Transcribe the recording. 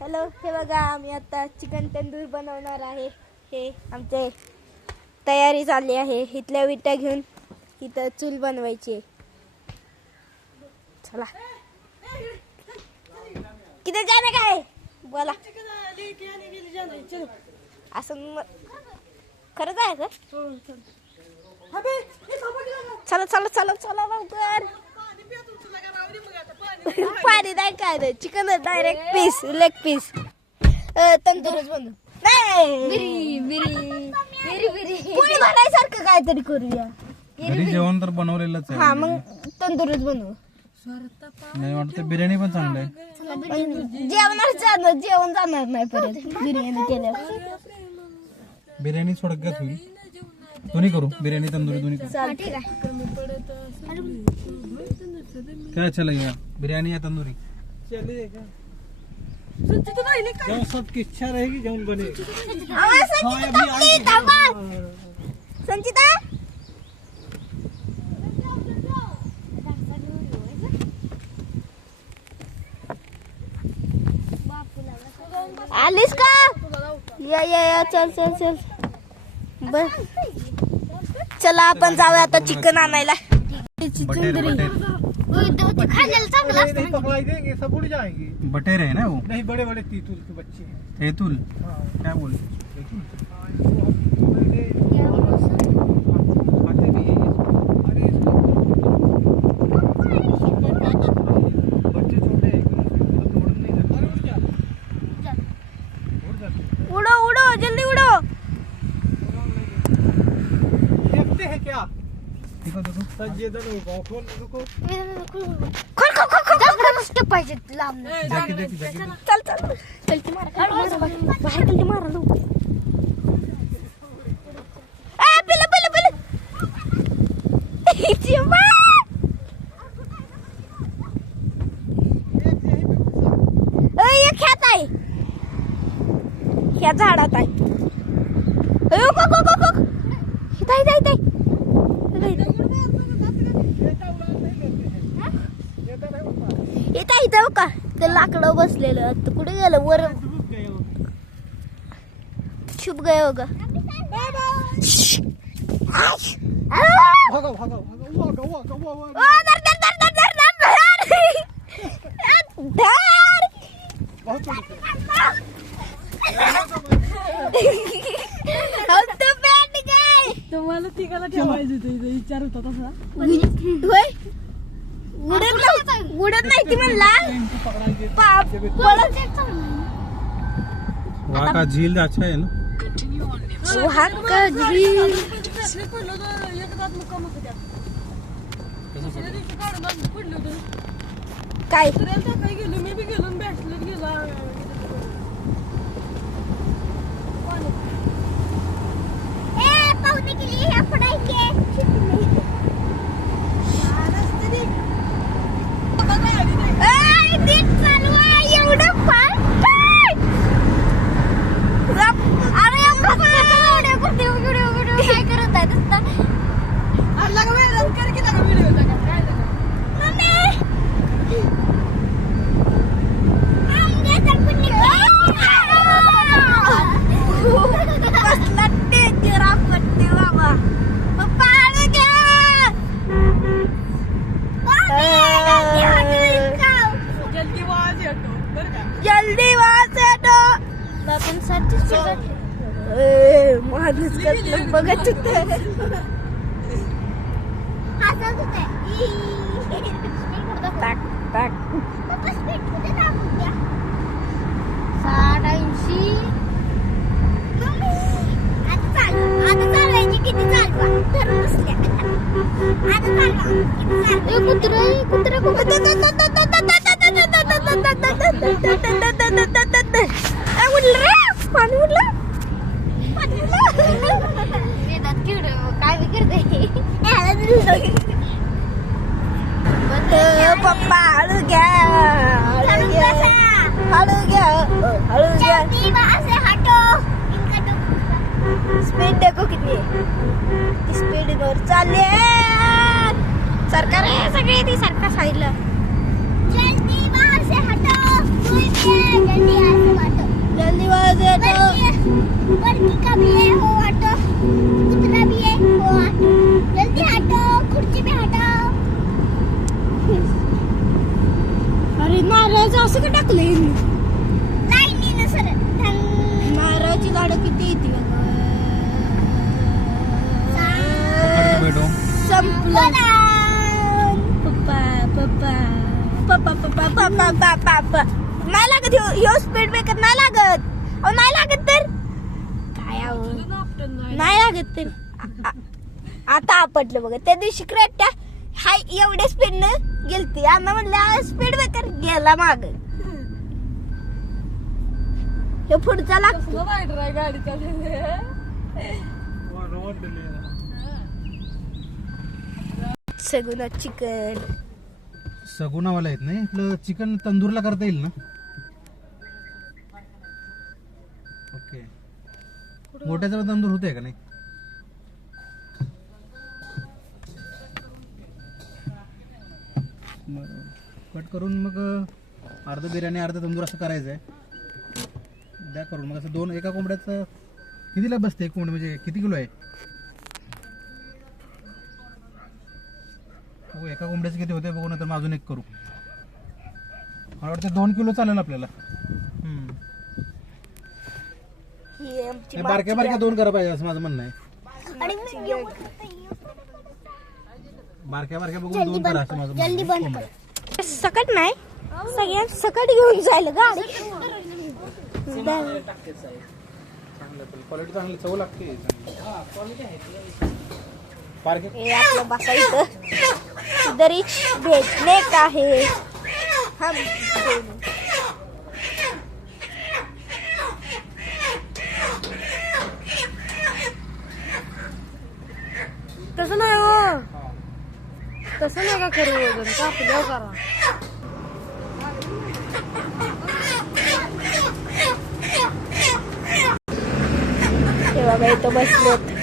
Hello, हे बघा आम्ही आता चिकन तंदूर बनवणार आहे. हे आमचे तयारी चालली आहे. इथल्या विटा घेऊन इथं चूल बनवायची आहे. चला, किती जाणे काय बोला. असं खरंच आहे का? चला चला चला चला लवकर. पाणी नाही काय नाही, chicken direct piece, leg piece. तंदूरच बनवू. पोळी बनायसारखं काहीतरी करूया. घरी जेवण तर बनवलेलंच आहे. हा, मग तंदूरच बनवू. नाही वाटतं बिर्याणी पण चांगलं आहे. जेवण जाणार नाही परत बिर्याणी केल्यावर. बिर्याणी सोडक्यात होईल. दोन्ही करू, बिर्याणी तंदुरी दोन्ही करू. ठीक आहे. क्या चलेगा, बिरयानी या तंदूरी? चलेगा। जब सबकी इच्छा रहेगी जब बनेगा। संचिता, आलीस का? या चल चल चल. बस चला, आपण जाऊया आता चिकन आणायला. पकड़ाई देंगे सब उड़ जाएंगे। बटेर है ना वो? नहीं, बड़े बड़े तीतुल के बच्चे हैं। तेतुल? हाँ। क्या बोले? खाते भी हैं इसको। अरे इसको बच्चे छोटे हैं, मतलब उड़ नहीं सकते। अरे उड़ जाते। उड़ो उड़ो, जल्दी उड़ो. देखते हैं क्या? देखो देखो. संजेदन होगा, खोल रुको। खोल खोल खोल खोल. स्टेप पाहिजे लांब. जाके देख जाके. चल चल चल की मारा बाहेर की मारा लो. ए पिले पिले पिले. चिमा. ये खेत आहे. ह्या झाडात आहे. अयो को को को को. इथं इथं इथं. इथं इथं का ते लाकडं बसलेलं. कुठे गेलं? वर छुप गए होगा. भागो भागो भागो ओ दर दर दर दर दर दर दर. बहुत हम तो बैठ गए. तुम्हाला तिघाला ठेवायचं होतं, विचार होता तसा. होय, उडत नाही ती म्हणला. वहाँ का झील अच्छा है ना? वहाँ का झील पडलो तर एकदाच मुक्काम होतं त्यात. दुसऱ्या दिवशी काढून आणून पडलो होतं. काय? दुसऱ्याला टाकाय गेलो, मी बी गेलो आणि बॅटलेट गेला. पाहुणे के लिए यहाँ पढ़ाएंगे. चालू आहे एवढं फास्ट. अरे काय करत आहे नुसता. कर की त्याला व्हिडिओ टाका. काय झालं? कसला डेंजर आपत्ती बाबा. पाळू घ्या. जल्दी वाज येतो बरं का. जल्दी वाच येतो. आपण माणूस कसलं बघत होतं. टाक टाक. 87. आता चालवायची किती चालवा ठरवून बसल्या. आता चालवा. कुत्रा पाणी उडलं. काय करते पप्पा. हळू घ्या हळू घ्या हळू घ्या हळू घ्या. स्पीड देखो किती स्पीड वर चालले. सरकार आहे सगळे ती सरकार साईडला. जल्दी वहां से हटो. जल्दी कसं काय टाकलं नारळाची झाडं किती येते पकड़ के बैठो. संपलं पप्पा पप्पा पप्पा पप्पा पप्पा पप्पा पप्पा नाही लागत ह्यो स्पीड ब्रेकर नाही लागत अहो नाही लागत तर काय अहो तुला आपटन नाही. नाही लागत तर आता आपटलं बघा त्या दिवशी क्रेटा हाय एवढ्या स्पीडनं गेलती आम्ही म्हणलं स्पीड ब्रेकर गेला माग हे पुढचा लागतो कसलं रायडर आहे गाडी चालवते. सगुना चिकन सगुनावाला आहेत नाही इथलं चिकन तंदूरला करता येईल ना. ओके मोठ्याचा तंदूर होतंय का नाही. कट करून मग अर्ध बिर्याणी अर्ध तंदूर असं करायचं आहे. द्या करून मग असं दोन एका कोंबड्याचं कितीला बसते एक कोंबडी म्हणजे किती किलो आहे. हो एका कोंबड्याचं किती होते बघू नंतर मग अजून एक करू. मला वाटतं 2 किलो चालेल आपल्याला. ही आमची हे बारक्या बारक्या 2 करा पाहिजे असं माझं म्हणणं आहे. बारक्या बारक्या बघून 2 करा असं माझं म्हणणं आहे. सकट नाही सगळ्यात सकट घेऊन जायला गाडी क्वालिटी चांगली चव लागते. बारक्या हे आपलं बसायचं दरीच भेटणे का है हम तसं नाही हो तसं नाही का करू वजन कापल्यावर करा. हे बघा इथं बसलेत